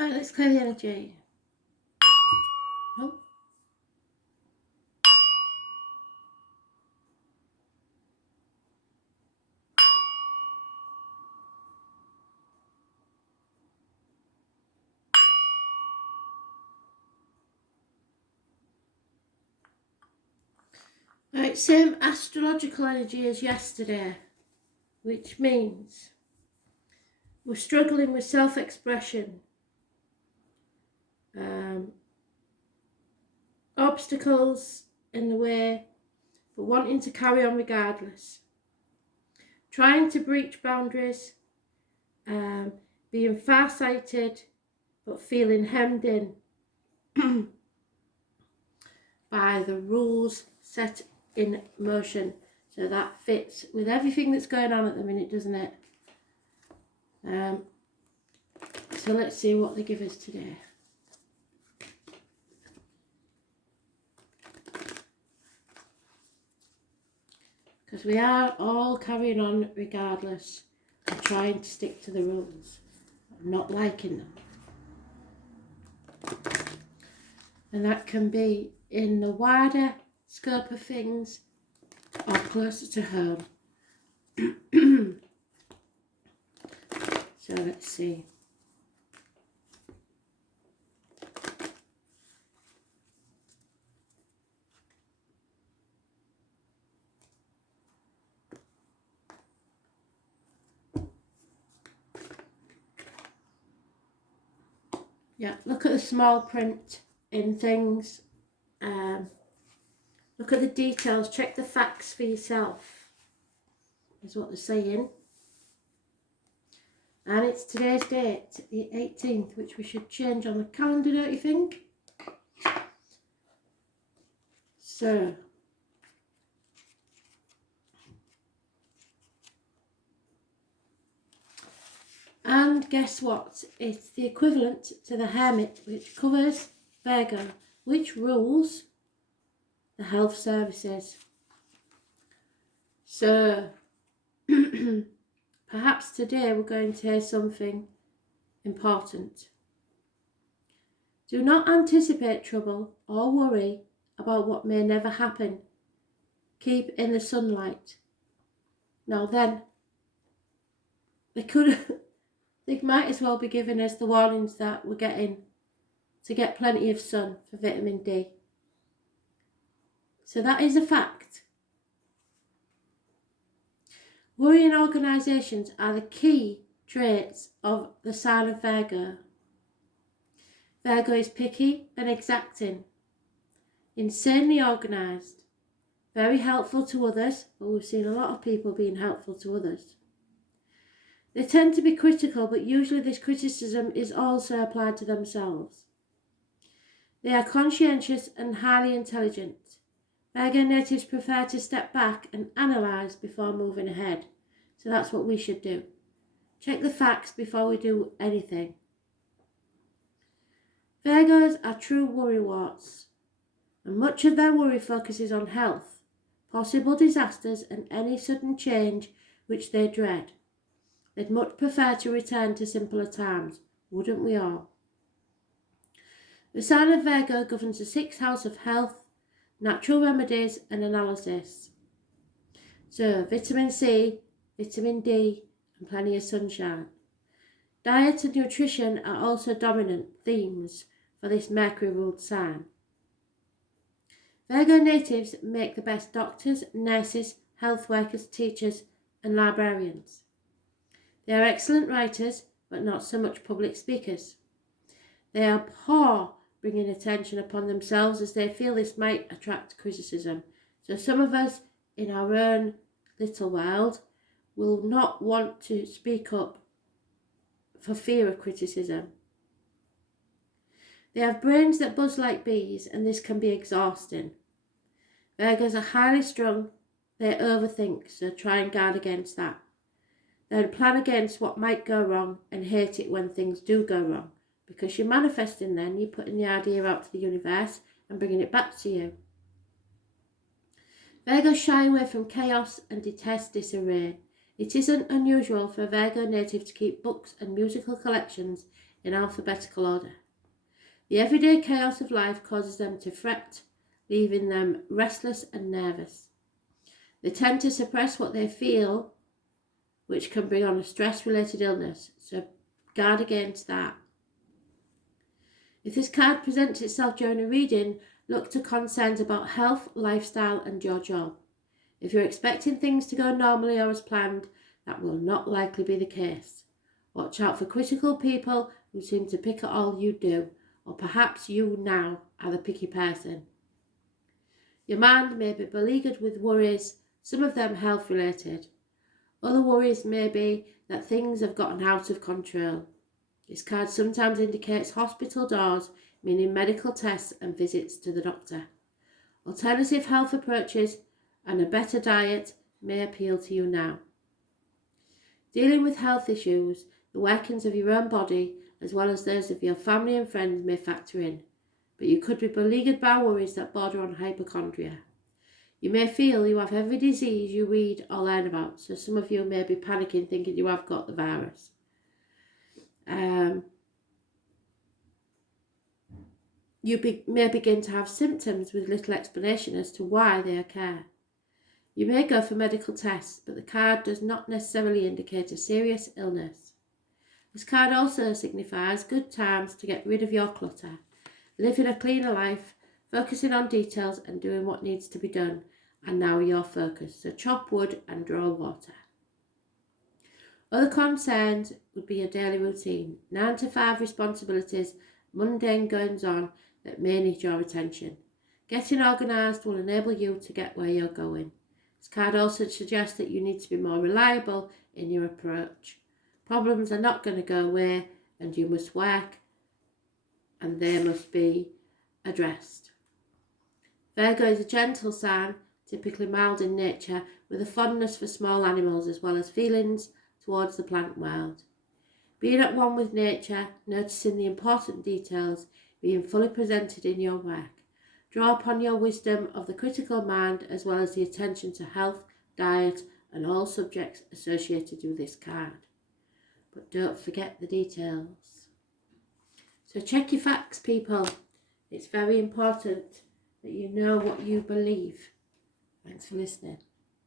Right, let's clear the energy. Oh. Right, same astrological energy as yesterday, which means we're struggling with self-expression, obstacles in the way, but wanting to carry on regardless, trying to breach boundaries, being far-sighted but feeling hemmed in by the rules set in motion. So that fits with everything that's going on at the minute, doesn't it? So let's see what they give us today. Because we are all carrying on regardless and trying to stick to the rules, not liking them. And that can be in the wider scope of things or closer to home. So let's see. Yeah, look at the small print in things. Look at the details. Check the facts for yourself, is what they're saying. And it's today's date, the 18th, which we should change on the calendar, don't you think? So, and guess what? It's the equivalent to the Hermit, which covers Virgo, which rules the health services. So, perhaps today we're going to hear something important. Do not anticipate trouble or worry about what may never happen. Keep in the sunlight. Now then, they might as well be giving us the warnings that we're getting to get plenty of sun for vitamin D. So that is a fact. Worrying organisations are the key traits of the sign of Virgo. Virgo is picky and exacting, insanely organised, very helpful to others, but we've seen a lot of people being helpful to others. They tend to be critical, but usually this criticism is also applied to themselves. They are conscientious and highly intelligent. Virgo natives prefer to step back and analyse before moving ahead. So that's what we should do. Check the facts before we do anything. Virgos are true worrywarts, and much of their worry focuses on health, possible disasters and any sudden change which they dread. They'd much prefer to return to simpler times, wouldn't we all? The sign of Virgo governs the 6th house of health, natural remedies and analysis. So vitamin C, vitamin D and plenty of sunshine. Diet and nutrition are also dominant themes for this Mercury-ruled sign. Virgo natives make the best doctors, nurses, health workers, teachers and librarians. They are excellent writers, but not so much public speakers. They are poor bringing attention upon themselves as they feel this might attract criticism. So some of us in our own little world will not want to speak up for fear of criticism. They have brains that buzz like bees, and this can be exhausting. Virgos are highly strung, they overthink, so try and guard against that. Then plan against what might go wrong and hate it when things do go wrong, because you're manifesting then, you're putting the idea out to the universe and bringing it back to you. Virgos shy away from chaos and detest disarray. It isn't unusual for a Virgo native to keep books and musical collections in alphabetical order. The everyday chaos of life causes them to fret, leaving them restless and nervous. They tend to suppress what they feel, which can bring on a stress-related illness, so guard against that. If this card presents itself during a reading, look to concerns about health, lifestyle and your job. If you're expecting things to go normally or as planned, that will not likely be the case. Watch out for critical people who seem to pick at all you do, or perhaps you now are the picky person. Your mind may be beleaguered with worries, some of them health-related. Other worries may be that things have gotten out of control. This card sometimes indicates hospital doors, meaning medical tests and visits to the doctor. Alternative health approaches and a better diet may appeal to you now. Dealing with health issues, the workings of your own body, as well as those of your family and friends may factor in, but you could be beleaguered by worries that border on hypochondria. You may feel you have every disease you read or learn about, so some of you may be panicking thinking you have got the virus. You may begin to have symptoms with little explanation as to why they occur. You may go for medical tests, but the card does not necessarily indicate a serious illness. This card also signifies good times to get rid of your clutter, living a cleaner life, focusing on details and doing what needs to be done, and now your focus, so chop wood and draw water. Other concerns would be your daily routine, 9 to 5 responsibilities, mundane goings-on that may need your attention. Getting organised will enable you to get where you're going. This card also suggests that you need to be more reliable in your approach. Problems are not going to go away and you must work and they must be addressed. Virgo is a gentle sign, typically mild in nature, with a fondness for small animals as well as feelings towards the plant world. Being at one with nature, noticing the important details, being fully presented in your work. Draw upon your wisdom of the critical mind as well as the attention to health, diet and all subjects associated with this card. But don't forget the details. So check your facts, people. It's very important that you know what you believe. Thanks for listening.